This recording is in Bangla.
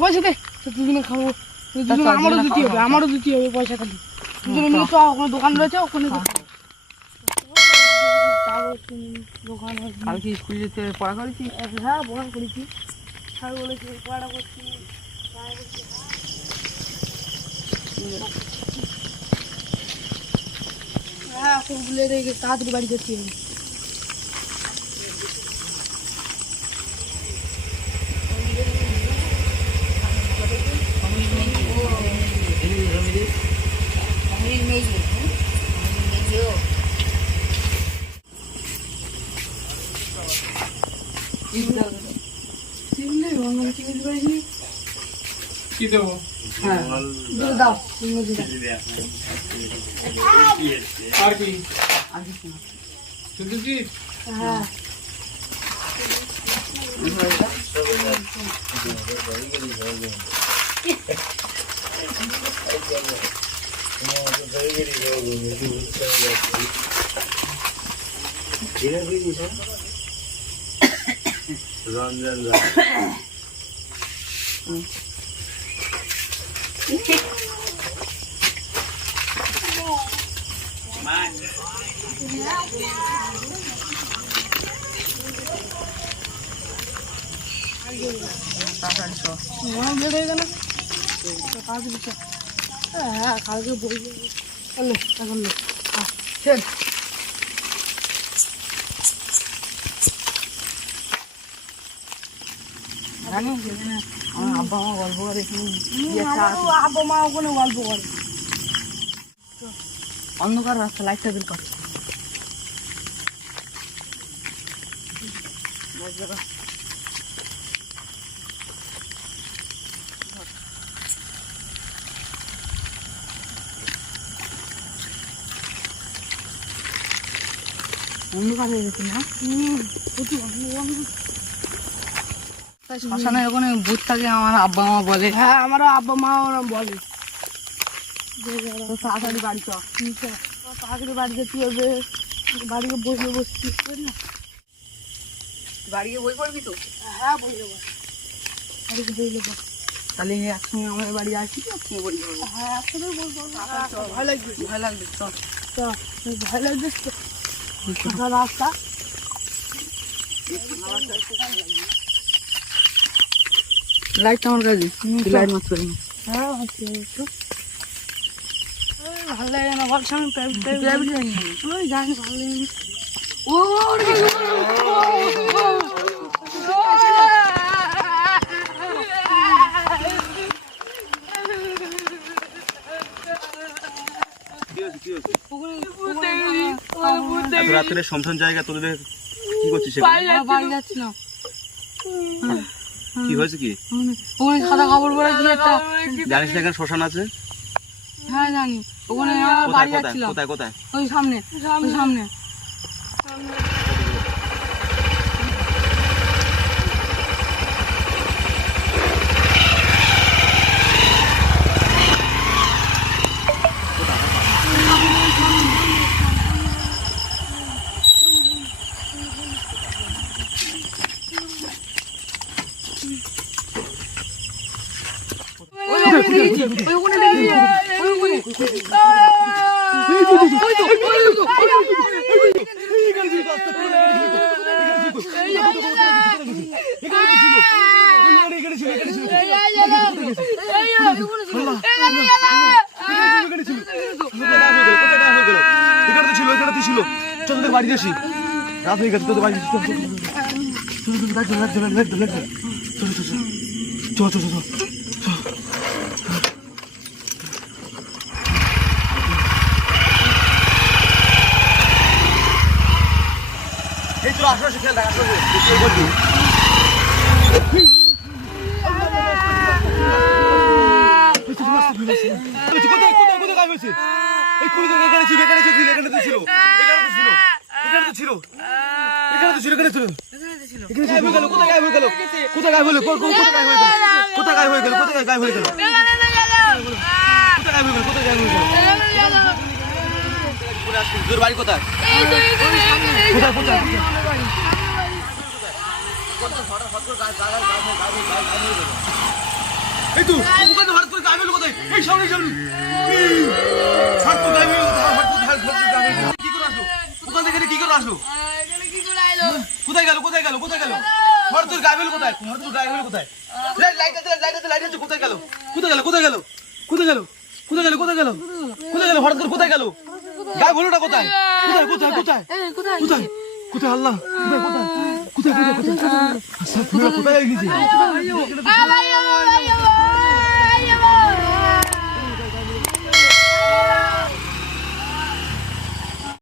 পয়সা দে, দুজনে খাবো। আমারও দিতে হবে পয়সা। খালি দুজনে মিলে তো ওখানে দোকান রয়েছে, ওখানে কালকে স্কুল যেতে পড়া করেছি। হ্যাঁ পড়া করেছি, স্যার বলেছি পড়া করছি। হ্যাঁ সবগুলো রেখে তাড়াতাড়ি বাড়ি যাচ্ছি আমি। কি দেবো? হ্যাঁ দাও আর কি শুনতেছি? হ্যাঁ রঞ্জন হ্যাঁ কালকে বই এখন জানি আমার আব্বা মা গল্প করে, আব্বা মা ওখানে গল্প করে। অন্ধকার রাস্তা, লাইটটা বের কর। অন্ধকার হয়ে গেছে না? শ্মশানের ওখানে ভূত থাকে আমার আব্বা মা বলে। হ্যাঁ আমারও আব্বা মা ওরা বলে। তাড়াতাড়ি বাড়ি চ। তাড়াতাড়ি বাড়ি যেতে হবে, বাড়িতে বসে বসছি না। বাড়ি গিয়ে বই পড়বি তো? হ্যাঁ বই দেবো, বাড়িতে বই দেবো। তাহলে একসঙ্গে আমাদের বাড়ি আসি, একসঙ্গে বই পড়বো। হ্যাঁ একসাথে বলবো, ভয় লাগবে। ভয় লাগবে তো? ভয় লাগবে তো রাস্তা। লাইট আমার কাছে, লাইট মাছ করি না। হ্যাঁ ভালো লাগে না বল সামনে জানি ভালো লাগে না। রাত্রে শ্মশান জায়গা তোদের কি করছিস? বাড়ি যাচ্ছিলাম। কি হয়েছে? কি ওখানে সাদা কাপড় পরে কি একটা, জানিস না এখানে শ্মশান আছে? হ্যাঁ জানি। ওখানে আমার বাড়ি কোথায় যাচ্ছিলাম, কোথায় কোথায়? ওই সামনে ওই সামনে। বাড়ি যাসি, রাত হয়ে গেছে, তোদের বাড়ি এই তোর আশেপাশে খেয়াল রাখ, আশেপাশে বলবি। কোথায় কোথায় কোথায় গায়ে হয়েছে? এই কুড়ি জন এখানে ছিল, এখানে ছিল, এখানে তো ছিল, এখানে তো ছিল, এখানে তো ছিল, এখানে তো ছিল, এখানে ছিল, এখানে গায়েব হয়ে গেল। কোথায় গায়েব হয়ে গেল? কোথায় গায়েব হলো? কোথায় গায়েব হয়ে গেল? কোথায় গায়েব হয়ে গেল? কোথায় গায়েব হয়ে গেল? কোথায় গায়েব হয়ে গেল? কোথায় গায়েব হয়ে গেল? তোর বাড়ি কোথায়? কোথায় কোথায়? এই তো ওখানে হঠাৎ করে গায়ে বেরোলো কোথায়? এই সামনে সামনে হঠাৎ করে গায়ে বেরোলো কোথায়? হঠাৎ করে গায়ে বেরোলো। কি করে আসলো? ওখান থেকে কি করে আসলো? কোথায় গেল কোথায় গেল কোথায় গেল? হঠাৎ করে গায়ে বেরোলো কোথায়? হঠাৎ করে গায়ে বেরোলো কোথায়? লাইট আছে কোথায় গেল? কোথায় গেল কোথায় গেল? কোথায় গেল? কোথায় গেল কোথায় গেল? কোথায় গেল? হঠাৎ করে কোথায় গেল? গায়ে বেরোলোটা কোথায়? কোথায় কোথায় কোথায়? কোথায়? কোথায় আল্লাহ? কোথায় কোথায়? কোথায় কোথায় কোথায়? আচ্ছা কোথায় গেছে?